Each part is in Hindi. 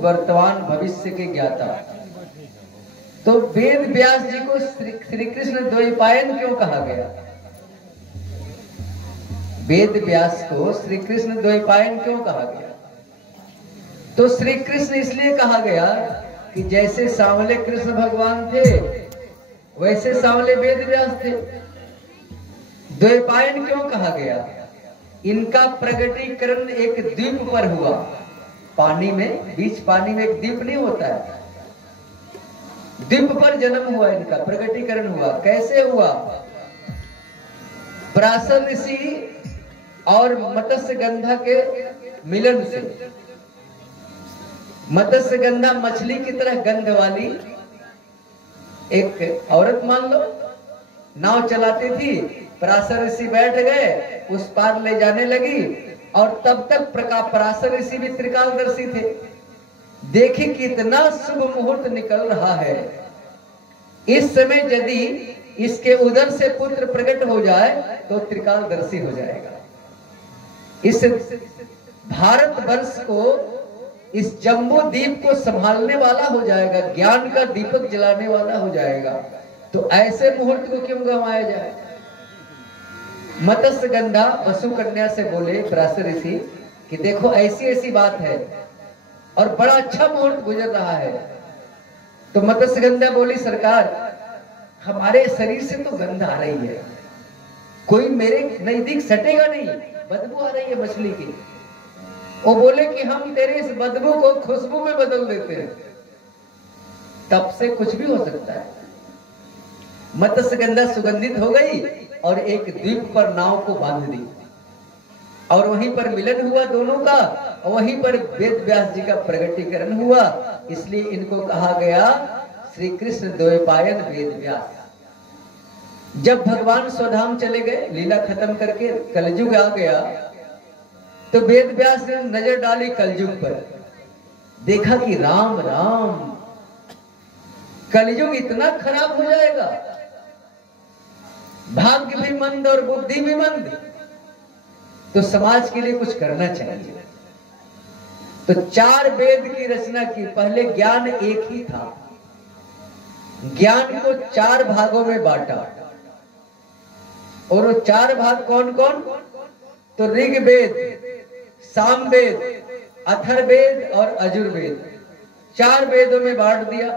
वर्तमान भविष्य के ज्ञाता। तो वेद व्यास जी को श्री कृष्ण द्वैपायन क्यों कहा गया? वेद व्यास को श्री कृष्ण द्वैपायन क्यों कहा गया? तो श्री कृष्ण इसलिए कहा गया कि जैसे सांवले कृष्ण भगवान थे वैसे सांवले वेद व्यास थे। द्वैपायन क्यों कहा गया? इनका प्रगटीकरण एक द्वीप पर हुआ। पानी में, बीच पानी में एक द्वीप नहीं होता है, द्वीप पर जन्म हुआ, इनका प्रगटीकरण हुआ। कैसे हुआ? पराशर ऋषि और मत्स्यगंधा के मिलन से। मत्स्यगंधा मछली की तरह गंध वाली एक औरत मान लो, नाव चलाती थी। पराशर ऋषि बैठ गए, उस पार ले जाने लगी, और तब तक पराशर ऋषि भी त्रिकालदर्शी थे। देखिए कितना शुभ मुहूर्त निकल रहा है। इस समय यदि इसके उदर से पुत्र प्रकट हो जाए तो त्रिकालदर्शी हो जाएगा। इस भारत वर्ष को, इस जम्बू द्वीप को संभालने वाला हो जाएगा, ज्ञान का दीपक जलाने वाला हो जाएगा। तो ऐसे मुहूर्त को क्यों गंवाया जाए? मत्स्यगंधा वसु कन्या से बोले पराशर ऋषि कि देखो ऐसी ऐसी बात है और बड़ा अच्छा मुहूर्त गुजर रहा है। तो मत्स्यगंधा बोली सरकार, हमारे शरीर से तो गंध आ रही है, कोई मेरे नजदीक सटेगा नहीं, बदबू आ रही है मछली की। वो बोले कि हम तेरे इस बदबू को खुशबू में बदल देते हैं, तब से कुछ भी हो सकता है। मत्स्यगंधा सुगंधित हो गई और एक द्वीप पर नाव को बांध दी, और वहीं पर मिलन हुआ दोनों का, और वहीं पर वेद व्यास जी का प्रगटीकरण हुआ। इसलिए इनको कहा गया श्री कृष्ण द्वैपायन वेद व्यास। जब भगवान स्वधाम चले गए, लीला खत्म करके कलयुग आ गया, तो वेद व्यास ने नजर डाली कलयुग पर, देखा कि राम राम कलयुग इतना खराब हो जाएगा, भाग्य भी मंद और बुद्धि भी मंद, तो समाज के लिए कुछ करना चाहिए। तो 4 वेद की रचना की। पहले ज्ञान एक ही था, ज्ञान को 4 भागों में बांटा, और वो 4 भाग कौन कौन? तो ऋग्वेद, सामवेद, अथर्ववेद और यजुर्वेद, 4 वेदों में बांट दिया।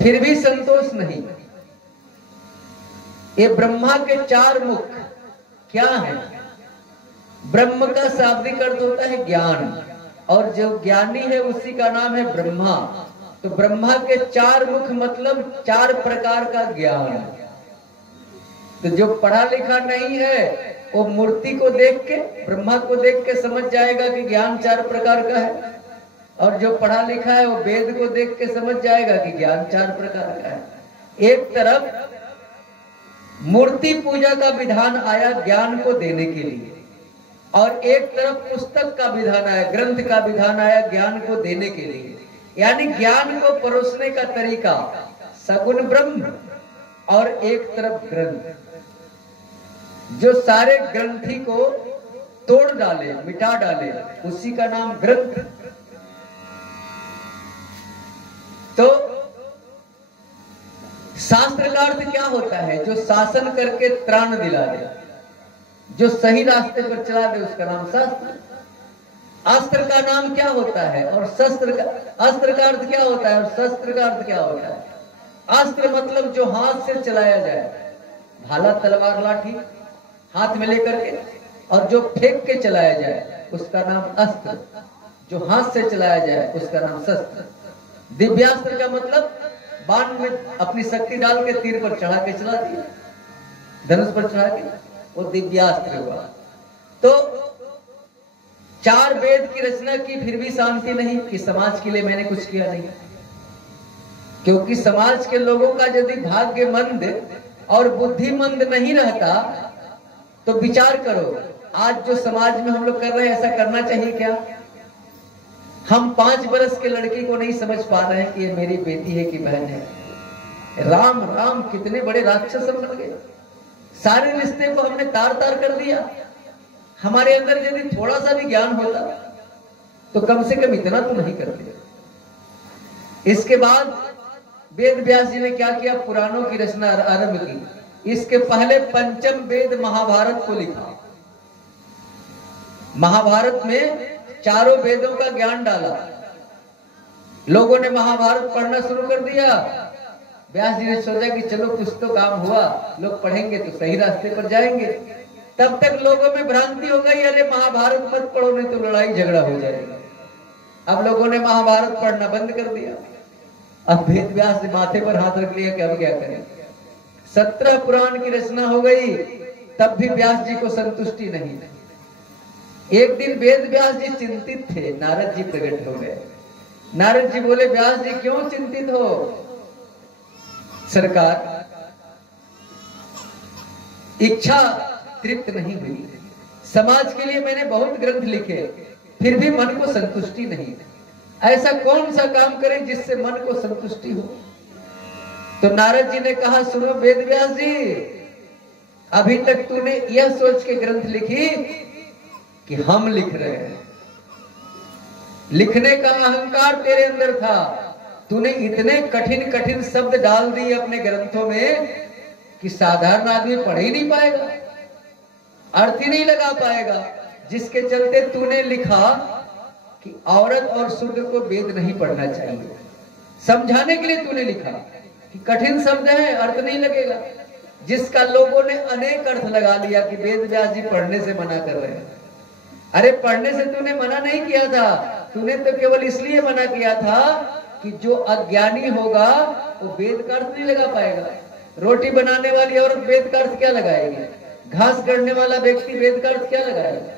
फिर भी संतोष नहीं। ये ब्रह्मा के 4 मुख क्या है? ब्रह्म का शाब्दिक अर्थ होता है ज्ञान, और जो ज्ञानी है उसी का नाम है ब्रह्मा। तो ब्रह्मा के 4 मुख मतलब 4 प्रकार का ज्ञान। तो जो पढ़ा लिखा नहीं है वो मूर्ति को देख के, ब्रह्मा को देख के समझ जाएगा कि ज्ञान 4 प्रकार का है, और जो पढ़ा लिखा है वो वेद को देख के समझ जाएगा कि ज्ञान 4 प्रकार का है। एक तरफ मूर्ति पूजा का विधान आया ज्ञान को देने के लिए, और एक तरफ पुस्तक का विधान आया, ग्रंथ का विधान आया ज्ञान को देने के लिए। यानी ज्ञान को परोसने का तरीका सगुण ब्रह्म, और एक तरफ ग्रंथ जो सारे ग्रंथि को तोड़ डाले, मिटा डाले, उसी का नाम ग्रंथ। तो शास्त्र का अर्थ क्या होता है? जो शासन करके त्राण दिला दे, जो सही रास्ते पर चला दे, उसका नाम शास्त्र। अस्त्र का नाम क्या होता है? और शस्त्र का, अस्त्र का अर्थ क्या होता है और शस्त्र का अर्थ क्या होता है? अस्त्र मतलब जो हाथ से चलाया जाए, भाला, तलवार, लाठी हाथ में लेकर के, और जो फेंक के चलाया जाए उसका नाम अस्त्र, जो हाथ से चलाया जाए उसका नाम शस्त्र। दिव्यास्त्र का मतलब बाण में अपनी शक्ति डाल के तीर पर चढ़ा के चला दिया, धनुष पर चढ़ा के, वो दिव्यास्त्र हुआ। तो 4 वेद की रचना की, फिर भी शांति नहीं कि समाज के लिए मैंने कुछ किया नहीं। क्योंकि समाज के लोगों का यदि भाग्य मंद और बुद्धिमंद नहीं रहता तो विचार करो, आज जो समाज में हम लोग कर रहे हैं ऐसा करना चाहिए क्या? हम 5 बरस के लड़की को नहीं समझ पा रहे हैं कि ये मेरी बेटी है कि बहन है। राम राम कितने बड़े राक्षस हम बन गए, सारे रिश्ते को हमने तार तार कर दिया। हमारे अंदर यदि थोड़ा सा भी ज्ञान होता तो कम से कम इतना तो नहीं करते। इसके बाद वेद व्यास जी ने क्या किया, पुराणों की रचना आरंभ की। इसके पहले पंचम वेद महाभारत को लिखा। महाभारत में चारों वेदों का ज्ञान डाला। लोगों ने महाभारत पढ़ना शुरू कर दिया। व्यास जी ने सोचा कि चलो कुछ तो काम हुआ, लोग पढ़ेंगे तो सही रास्ते पर जाएंगे। तब तक लोगों में भ्रांति हो गई, अरे महाभारत मत पढ़ो नहीं तो लड़ाई झगड़ा हो जाएगा। अब लोगों ने महाभारत पढ़ना बंद कर दिया। अब वेद व्यास ने माथे पर हाथ रख लिया कि अब क्या करें। 17 पुराण की रचना हो गई, तब भी व्यास जी को संतुष्टि नहीं। एक दिन वेद व्यास जी चिंतित थे, नारद जी प्रकट हो गए। नारद जी बोले, व्यास जी क्यों चिंतित हो? सरकार, इच्छा तृप्त नहीं हुई। समाज के लिए मैंने बहुत ग्रंथ लिखे, फिर भी मन को संतुष्टि नहीं। ऐसा कौन सा काम करें जिससे मन को संतुष्टि हो? तो नारद जी ने कहा, सुनो वेद व्यास जी, अभी तक तूने यह सोच के ग्रंथ लिखी कि हम लिख रहे हैं। लिखने का अहंकार तेरे अंदर था। तूने इतने कठिन कठिन शब्द डाल दिए अपने ग्रंथों में कि साधारण आदमी पढ़ ही नहीं पाएगा, अर्थ ही नहीं लगा पाएगा। जिसके चलते तूने लिखा कि औरत और शूद्र को वेद नहीं पढ़ना चाहिए। समझाने के लिए तूने लिखा कि कठिन शब्द है, अर्थ नहीं लगेगा। जिसका लोगों ने अनेक अर्थ लगा लिया कि वेद व्यास जी पढ़ने से मना कर रहे हैं। अरे पढ़ने से तूने मना नहीं किया था, तूने तो केवल इसलिए मना किया था कि जो अज्ञानी होगा वो वेद का अर्थ नहीं लगा पाएगा। रोटी बनाने वाली औरत वेद का अर्थ क्या लगाएगी? घास गढ़ने वाला व्यक्ति वेद का अर्थ क्या लगाएगा?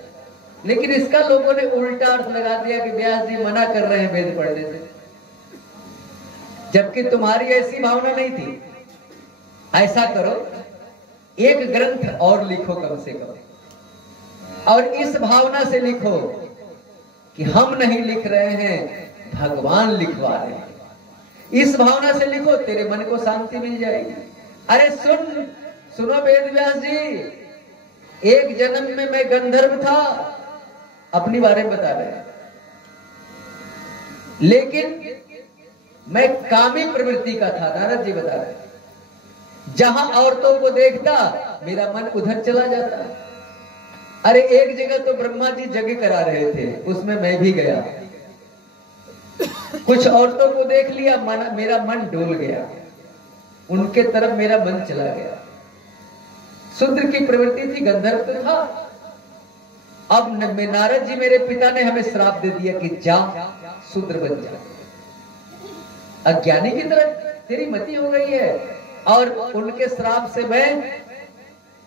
लेकिन इसका लोगों ने उल्टा अर्थ लगा दिया कि व्यास जी मना कर रहे हैं वेद पढ़ने से, जबकि तुम्हारी ऐसी भावना नहीं थी। ऐसा करो, एक ग्रंथ और लिखो कम से कम, और इस भावना से लिखो कि हम नहीं लिख रहे हैं, भगवान लिखवा रहे हैं। इस भावना से लिखो, तेरे मन को शांति मिल जाएगी। अरे सुनो वेद व्यास जी, एक जन्म में मैं गंधर्व था, अपनी बारे में बता रहे हैं, लेकिन मैं कामी प्रवृत्ति का था। नारद जी बता रहे हैं, जहां औरतों को देखता मेरा मन उधर चला जाता। अरे एक जगह तो ब्रह्मा जी यज्ञ करा रहे थे, उसमें मैं भी गया। कुछ औरतों को देख लिया, मेरा मन डोल गया, उनके तरफ मेरा मन चला गया। शूद्र की प्रवृत्ति थी, गंधर्व तो था। अब नारद जी मेरे पिता ने हमें श्राप दे दिया कि जा शूद्र बन जा। अज्ञानी की तरह तेरी मति हो गई है। और उनके श्राप से मैं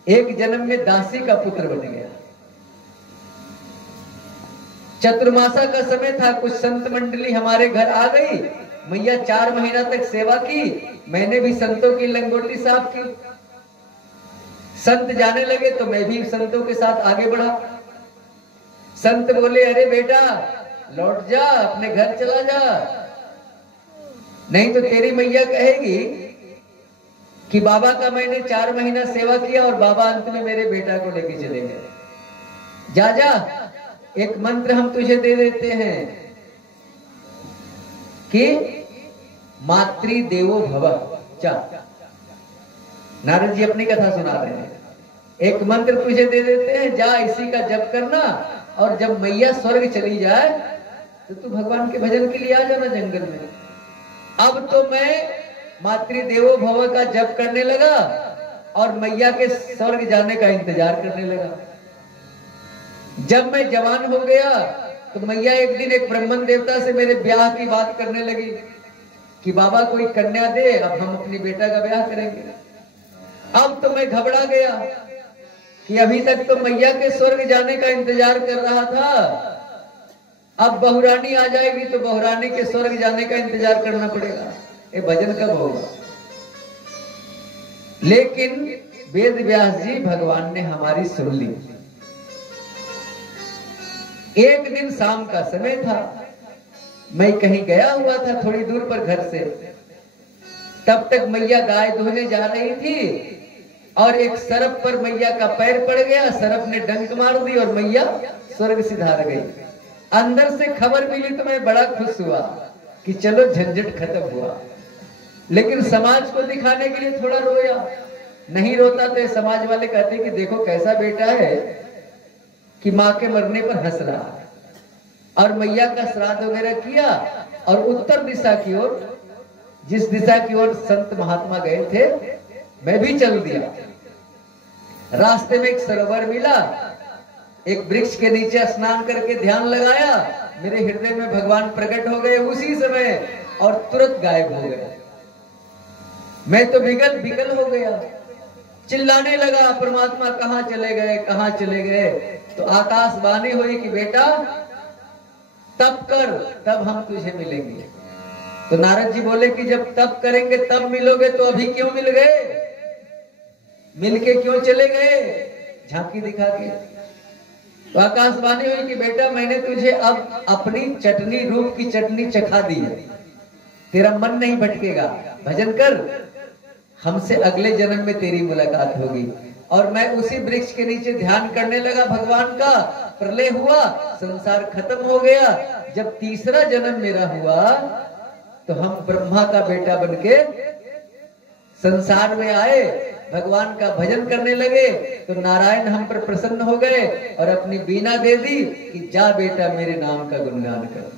एक जन्म में दासी का पुत्र बन गया। चतुर्मासा का समय था, कुछ संत मंडली हमारे घर आ गई। मैया 4 महीना तक सेवा की, मैंने भी संतों की लंगोटी साफ की। संत जाने लगे तो मैं भी संतों के साथ आगे बढ़ा। संत बोले, अरे बेटा लौट जा, अपने घर चला जा, नहीं तो तेरी मैया कहेगी कि बाबा का मैंने 4 महीना सेवा किया और बाबा अंत में मेरे बेटा को लेके चले गए। जा जा, एक मंत्र हम तुझे दे देते हैं कि मातृ देवो भव। जा, नारद जी अपनी कथा सुना रहे हैं। एक मंत्र तुझे दे देते हैं, जा इसी का जप करना, और जब मैया स्वर्ग चली जाए तो तू भगवान के भजन के लिए आ जाना जंगल में। अब तो मैं मातृ देवो भव का जप करने लगा और मैया के स्वर्ग जाने का इंतजार करने लगा। जब मैं जवान हो गया तो मैया एक दिन एक ब्राह्मण देवता से मेरे ब्याह की बात करने लगी कि बाबा कोई कन्या दे, अब हम अपनी बेटा का ब्याह करेंगे। अब तो मैं घबरा गया कि अभी तक तो मैया के स्वर्ग जाने का इंतजार कर रहा था, अब बहुरानी आ जाएगी तो बहुरानी के स्वर्ग जाने का इंतजार करना पड़ेगा। ये भजन कब होगा? लेकिन वेद व्यास जी भगवान ने हमारी सुन ली। एक दिन शाम का समय था, मैं कहीं गया हुआ था थोड़ी दूर पर घर से। तब तक मैया गाय धोने जा रही थी और एक सरप पर मैया का पैर पड़ गया। सरप ने डंक मार दी और मैया स्वर्ग सिधार गई। अंदर से खबर मिली तो मैं बड़ा खुश हुआ कि चलो झंझट खत्म हुआ, लेकिन समाज को दिखाने के लिए थोड़ा रोया। नहीं रोता तो समाज वाले कहते कि देखो कैसा बेटा है कि माँ के मरने पर हंस रहा, और मैया का श्राद्ध वगैरह किया और उत्तर दिशा की ओर, जिस दिशा की ओर संत महात्मा गए थे, मैं भी चल दिया। रास्ते में एक सरोवर मिला, एक वृक्ष के नीचे स्नान करके ध्यान लगाया, मेरे हृदय में भगवान प्रकट हो गए उसी समय और तुरंत गायब हो गए। मैं तो बिगल हो गया, चिल्लाने लगा परमात्मा कहां चले गए, कहां चले गए। तो आकाशवाणी हुई कि बेटा तप कर, तब हम तुझे मिलेंगे। तो नारद जी बोले कि जब तप करेंगे तब मिलोगे, तो अभी क्यों मिल गए, मिलके क्यों चले गए झांकी दिखा के। तो आकाशवाणी हुई कि बेटा मैंने तुझे अब अपनी चटनी, रूप की चटनी चखा दी है, तेरा मन नहीं भटकेगा, भजन कर, हमसे अगले जन्म में तेरी मुलाकात होगी। और मैं उसी वृक्ष के नीचे ध्यान करने लगा भगवान का, प्रलय हुआ, संसार खत्म हो गया। जब तीसरा जन्म मेरा हुआ तो हम ब्रह्मा का बेटा बनके संसार में आए, भगवान का भजन करने लगे। तो नारायण हम पर प्रसन्न हो गए और अपनी बीना दे दी कि जा बेटा मेरे नाम का गुणगान कर।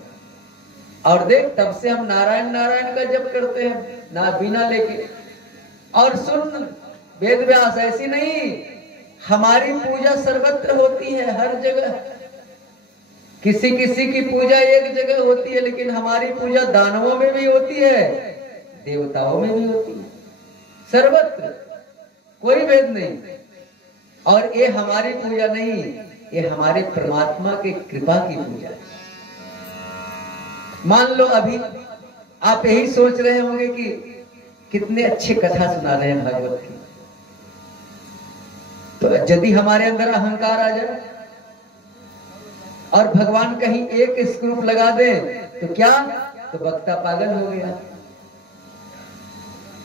और देख तब से हम नारायण नारायण का जप करते हैं ना, बीना लेके। और सुन वेद व्यास, ऐसी नहीं, हमारी पूजा सर्वत्र होती है, हर जगह। किसी किसी की पूजा एक जगह होती है, लेकिन हमारी पूजा दानवों में भी होती है, देवताओं में भी होती है, सर्वत्र, कोई भेद नहीं। और ये हमारी पूजा नहीं, ये हमारे परमात्मा की कृपा की पूजा है। मान लो अभी आप यही सोच रहे होंगे कि कितने अच्छे कथा सुना रहे हैं भागवत की, तो यदि हमारे अंदर अहंकार आ जाए और भगवान कहीं एक स्क्रूप लगा दे तो क्या, तो वक्ता पागल हो गया।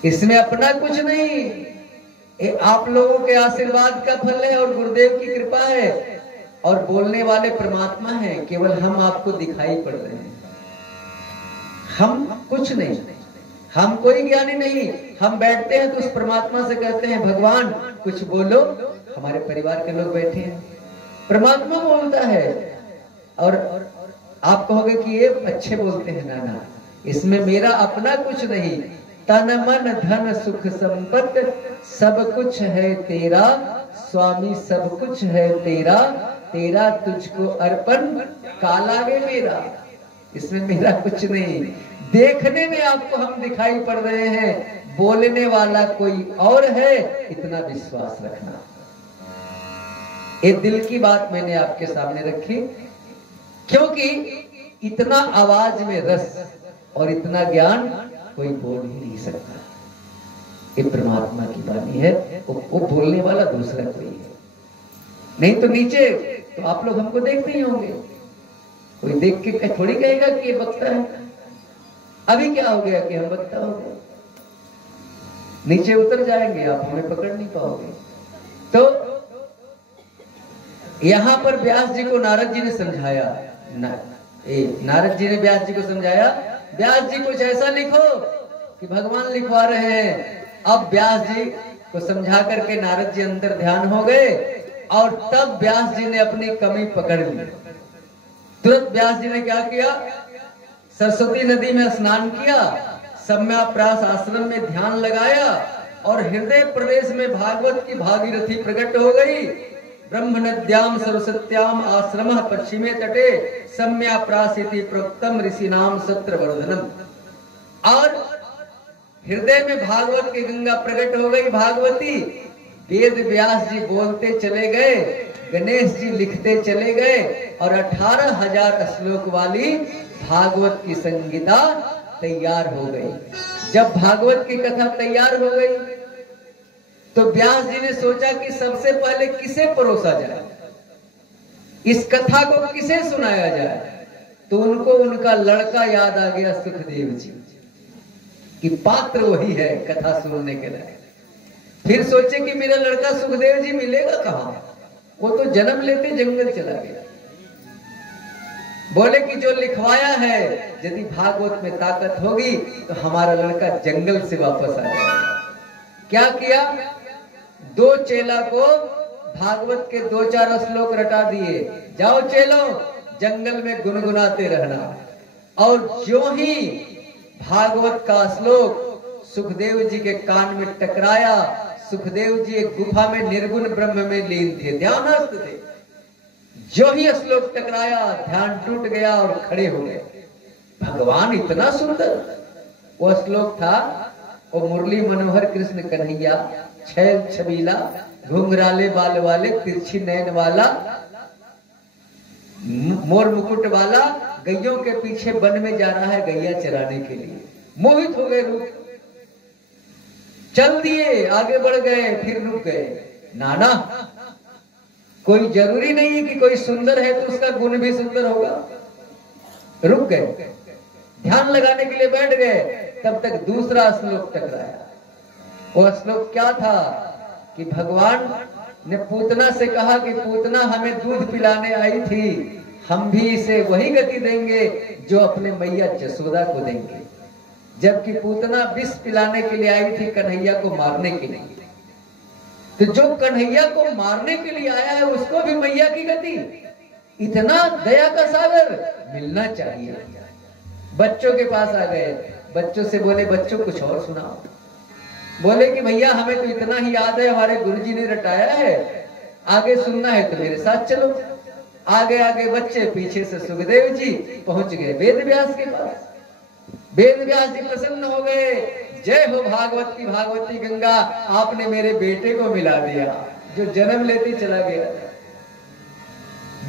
इसमें अपना कुछ नहीं, ये आप लोगों के आशीर्वाद का फल है और गुरुदेव की कृपा है, और बोलने वाले परमात्मा हैं, केवल हम आपको दिखाई पड़ रहे हैं। हम कुछ नहीं, हम कोई ज्ञानी नहीं। हम बैठते हैं तो उस परमात्मा से कहते हैं भगवान कुछ बोलो, हमारे परिवार के लोग बैठे हैं, परमात्मा बोलता है। और आप कहोगे कि ये अच्छे बोलते हैं, ना ना, इसमें मेरा अपना कुछ नहीं, तन मन धन सुख संपत्ति सब कुछ है तेरा, स्वामी सब कुछ है तेरा, तेरा तुझको अर्पण काला गे मेरा। इसमें मेरा कुछ नहीं, देखने में आपको हम दिखाई पड़ रहे हैं, बोलने वाला कोई और है, इतना विश्वास रखना। ये दिल की बात मैंने आपके सामने रखी, क्योंकि इतना आवाज में रस और इतना ज्ञान कोई बोल ही नहीं सकता। ये परमात्मा की वाणी है, वो बोलने वाला दूसरा कोई है नहीं। तो नीचे तो आप लोग हमको देखते ही होंगे, कोई देख के थोड़ी कहेगा कि ये वक्ता है। अभी क्या हो गया कि हम वक्ता हो गए, नीचे उतर जाएंगे, आप हमें पकड़ नहीं पाओगे। तो यहां पर व्यास जी को नारद जी ने समझाया, नारद जी ने व्यास जी को समझाया, व्यास जी कुछ ऐसा लिखो कि भगवान लिखवा रहे हैं। अब व्यास जी को समझा करके नारद जी अंदर ध्यान हो गए, और तब व्यास जी ने अपनी कमी पकड़ ली। तुरंत व्यास जी ने क्या किया, सरस्वती नदी में स्नान किया, सम्याप्रास आश्रम में ध्यान लगाया, और हृदय प्रदेश में भागवत की भागीरथी प्रकट हो गई। ब्रह्म नद्याम सरस्वत्याम आश्रम पश्चिमे तटे सम्याप्रासिति प्रोक्तम ऋषि नाम सत्र वर्धनम। और हृदय में भागवत की गंगा प्रकट हो गई, भागवती। वेद व्यास जी बोलते चले गए, गणेश जी लिखते चले गए, और 18,000 श्लोक वाली भागवत की संगीता तैयार हो गई। जब भागवत की कथा तैयार हो गई तो व्यास जी ने सोचा कि सबसे पहले किसे परोसा जाए, इस कथा को किसे सुनाया जाए। तो उनको उनका लड़का याद आ गया, सुखदेव जी, कि पात्र वही है कथा सुनने के लिए। फिर सोचे कि मेरा लड़का सुखदेव जी मिलेगा कहां, वो तो जन्म लेते जंगल चला गया। बोले कि जो लिखवाया है, यदि भागवत में ताकत होगी तो हमारा लड़का जंगल से वापस आ जाएगा। क्या किया? 2 चेला को भागवत के 2-4 श्लोक रटा दिए, जाओ चेलो जंगल में गुनगुनाते रहना। और जो ही भागवत का श्लोक सुखदेव जी के कान में टकराया, सुखदेव जी एक गुफा में निर्गुण ब्रह्म में लीन थे, ध्यानस्थ थे। जो ही श्लोक टकराया ध्यान टूट गया और खड़े हो गए। भगवान इतना सुंदर, वो श्लोक था, वो मुरली मनोहर कृष्ण कन्हैया, छैल छबीला, घुंघराले बाल वाले, तिरछी नैन वाला, मोर मुकुट वाला, गैयों के पीछे वन में जा रहा है गैया चराने के लिए। मोहित हो गए लोग, चल दिए, आगे बढ़ गए, फिर रुक गए। नाना, कोई जरूरी नहीं है कि कोई सुंदर है तो उसका गुण भी सुंदर होगा। रुक गए, ध्यान लगाने के लिए बैठ गए, तब तक दूसरा श्लोक टकराया। वो श्लोक क्या था कि भगवान ने पूतना से कहा कि पूतना हमें दूध पिलाने आई थी, हम भी इसे वही गति देंगे जो अपने मैया जसोदा को देंगे। जबकि पूतना विष पिलाने के लिए आई थी कन्हैया को मारने के लिए, तो जो कन्हैया को मारने के लिए आया है उसको भी मैया की गति। इतना दया का सागर मिलना चाहिए। बच्चों के पास आ गए, बच्चों से बोले बच्चों कुछ और सुनाओ। बोले कि भैया हमें तो इतना ही याद है, हमारे गुरुजी ने रटाया है, आगे सुनना है तो मेरे साथ चलो। आगे आगे बच्चे, पीछे से सुखदेव जी पहुंच गए वेद व्यास के पास। वेद व्यास जी प्रसन्न हो गए, जय हो भागवत की भागवती गंगा, आपने मेरे बेटे को मिला दिया जो जन्म लेते चला गया।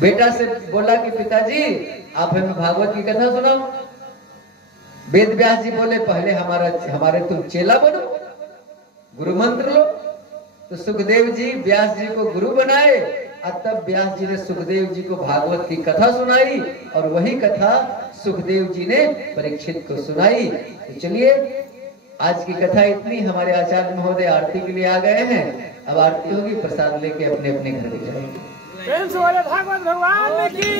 बेटा से बोला कि पिताजी आप हमें भागवत की कथा सुनाओ। वेद व्यास जी बोले पहले हमारे तुम चेला बनो, गुरु मंत्र लो। तो सुखदेव जी व्यास जी को गुरु बनाए, और तब व्यास जी ने सुखदेव जी को भागवत की कथा सुनाई, और वही कथा सुखदेव जी ने परीक्षित को सुनाई। तो चलिए आज की कथा इतनी। हमारे आचार्य महोदय आरती के लिए आ गए हैं, अब आरती होगी, प्रसाद लेके अपने अपने घर जाएंगे। भागवत भगवान की